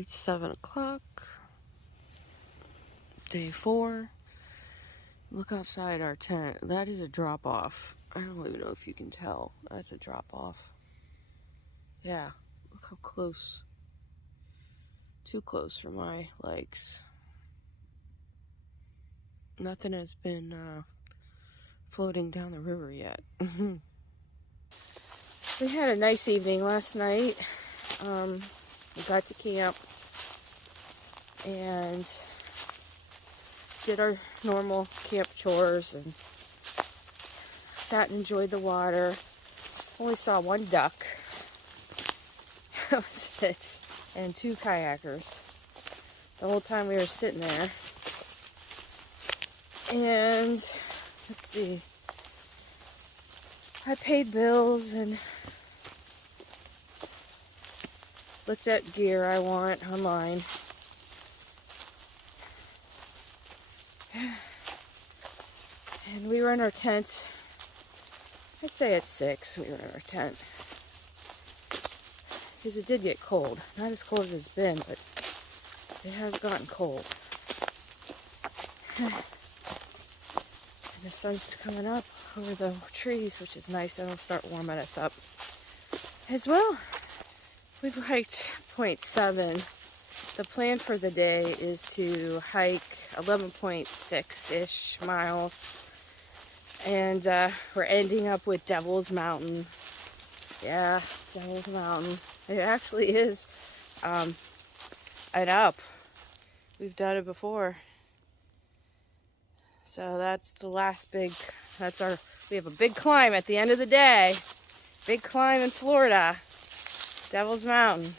It's 7 o'clock. Day 4. Look outside our tent. That is a drop off. I don't even know if you can tell. That's a drop off. Yeah, look how close. Too close for my legs. Nothing has been floating down the river yet. We had a nice evening last night. We got to camp and did our normal camp chores and sat and enjoyed the water. Only saw one duck. That was it. And 2 kayakers. The whole time we were sitting there. And let's see. I paid bills and looked at gear I want online. And we were in our tent. I'd say at 6 we were in our tent. Because it did get cold. Not as cold as it's been, but it has gotten cold. And the sun's coming up over the trees, which is nice. That'll start warming us up as well. We've hiked 0.7. The plan for the day is to hike 11.6-ish miles. And we're ending up with Devil's Mountain. Yeah, Devil's Mountain. It actually is an up. We've done it before. So that's the last big, we have a big climb at the end of the day. Big climb in Florida. Devil's Mountain.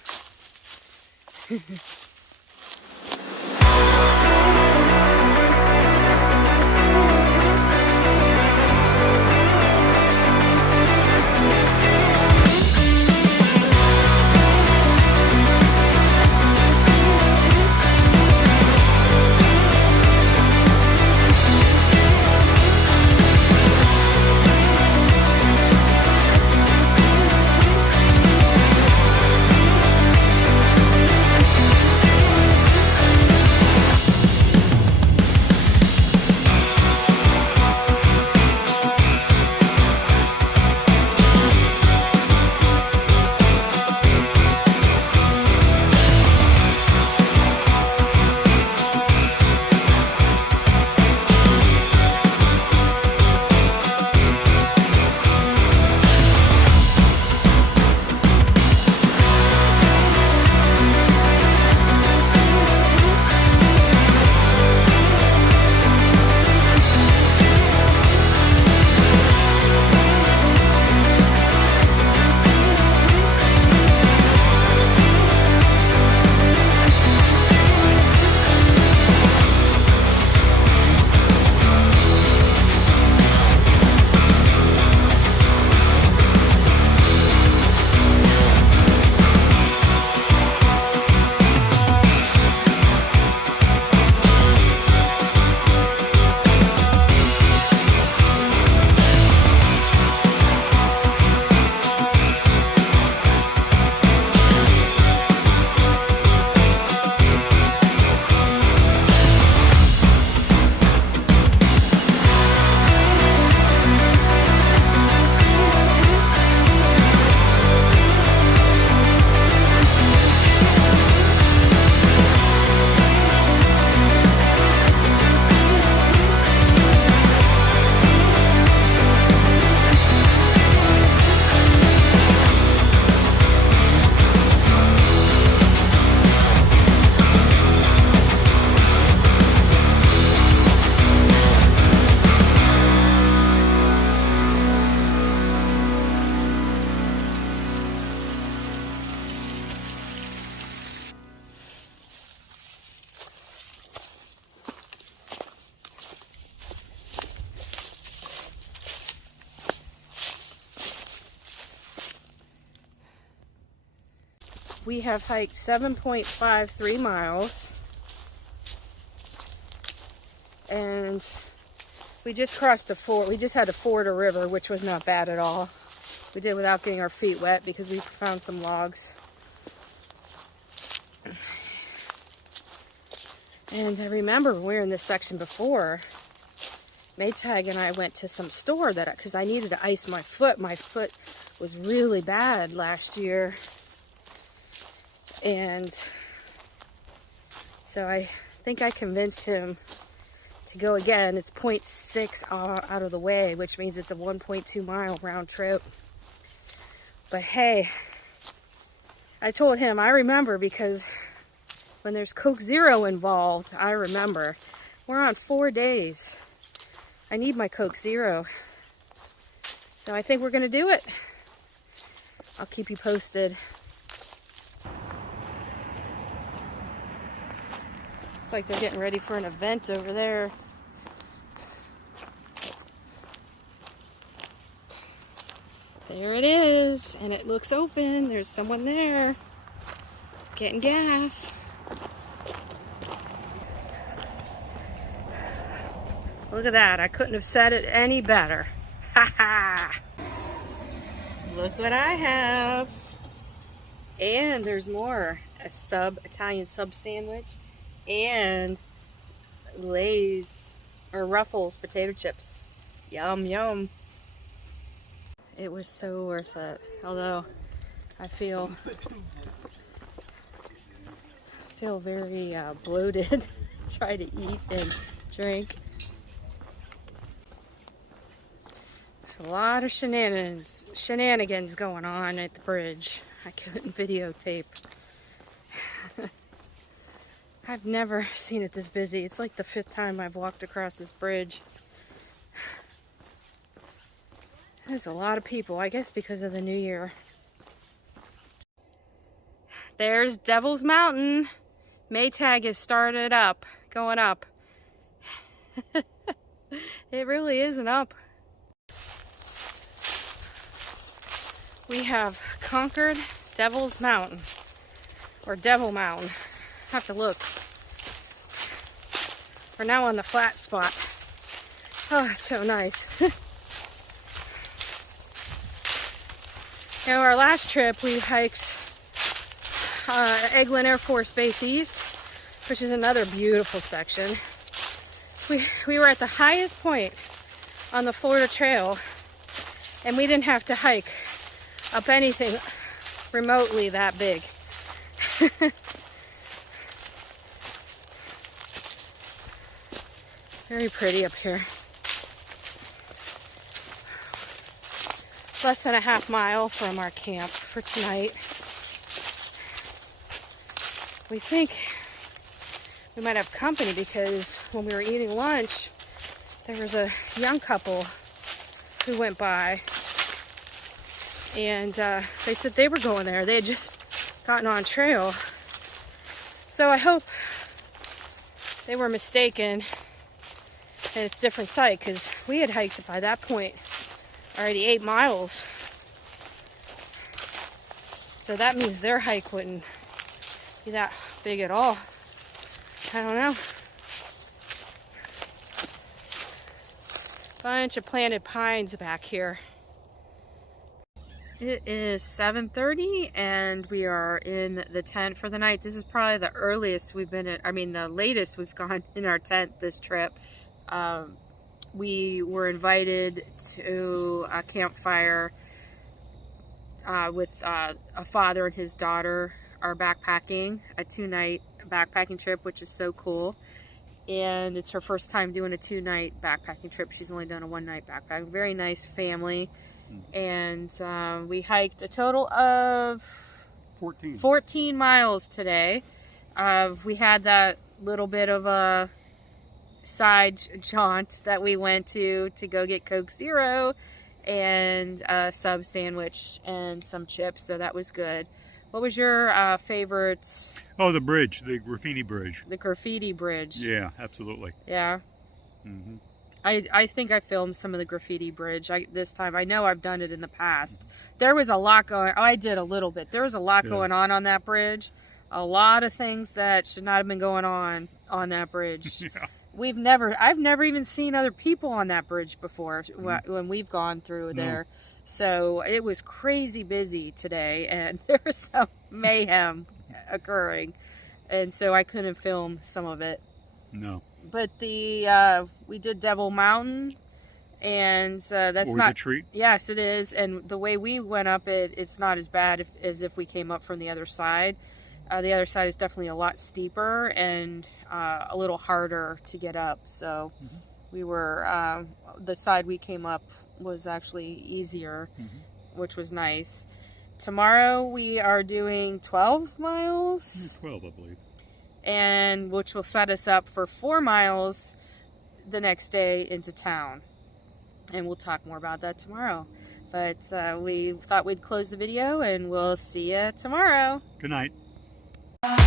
We have hiked 7.53 miles. And we just crossed a ford. We just had to ford a river, which was not bad at all. We did without getting our feet wet because we found some logs. And I remember when we were in this section before, Maytag and I went to some store because I needed to ice my foot. My foot was really bad last year. And so I think I convinced him to go again. It's 0.6 out of the way, which means it's a 1.2 mile round trip. But hey, I told him, I remember, because when there's Coke Zero involved, I remember. We're on 4 days. I need my Coke Zero. So I think we're gonna do it. I'll keep you posted. Looks like they're getting ready for an event over there. There it is, and it looks open. There's someone there getting gas. Look at that. I couldn't have said it any better. Ha ha! Look what I have. And there's more. A Italian sub sandwich and Lay's or Ruffles potato chips. Yum, yum. It was so worth it. Although I feel very bloated. Try to eat and drink. There's a lot of shenanigans going on at the bridge. I couldn't videotape. I've never seen it this busy. It's like the 5th time I've walked across this bridge. There's a lot of people, I guess because of the new year. There's Devil's Mountain. Maytag has started up, going up. It really isn't up. We have conquered Devil's Mountain, or Devil Mountain. Have to look. We're now on the flat spot. Oh, it's so nice. You know, our last trip we hiked Eglin Air Force Base East, which is another beautiful section. We were at the highest point on the Florida Trail, and we didn't have to hike up anything remotely that big. Very pretty up here. Less than a half mile from our camp for tonight. We think we might have company because when we were eating lunch, there was a young couple who went by, and they said they were going there. They had just gotten on trail. So I hope they were mistaken and it's a different site, because we had hiked by that point already 8 miles. So that means their hike wouldn't be that big at all. I don't know. Bunch of planted pines back here. It is 7:30 and we are in the tent for the night. This is probably the earliest we've been the latest we've gone in our tent this trip. We were invited to a campfire with a father and his daughter are backpacking, a 2-night backpacking trip, which is so cool. And it's her first time doing a 2-night backpacking trip. She's only done a 1-night backpacking. Very nice family. And we hiked a total of 14 miles today. We had that little bit of a side jaunt that we went to go get Coke Zero and a sub sandwich and some chips, so that was good. What was your favorite? Oh, the bridge, the graffiti bridge. The graffiti bridge. Yeah, absolutely. Yeah. Mm-hmm. I think I filmed some of the graffiti bridge this time. I know I've done it in the past. There was a lot going. Oh, I did a little bit. There was a lot going on that bridge. A lot of things that should not have been going on that bridge. Yeah. I've never even seen other people on that bridge before when we've gone through there. So it was crazy busy today, and there was some mayhem occurring, and so I couldn't film some of it. No. But the we did Devil Mountain, and that's Always not a treat. Yes, it is. And the way we went up it, it's not as bad as if we came up from the other side. The other side is definitely a lot steeper and a little harder to get up. So we were the side we came up was actually easier, which was nice. Tomorrow we are doing 12 miles. 12, I believe. And which will set us up for 4 miles the next day into town. And we'll talk more about that tomorrow. But we thought we'd close the video, and we'll see you tomorrow. Good night. We'll be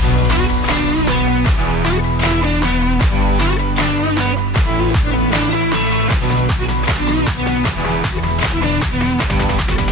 right back.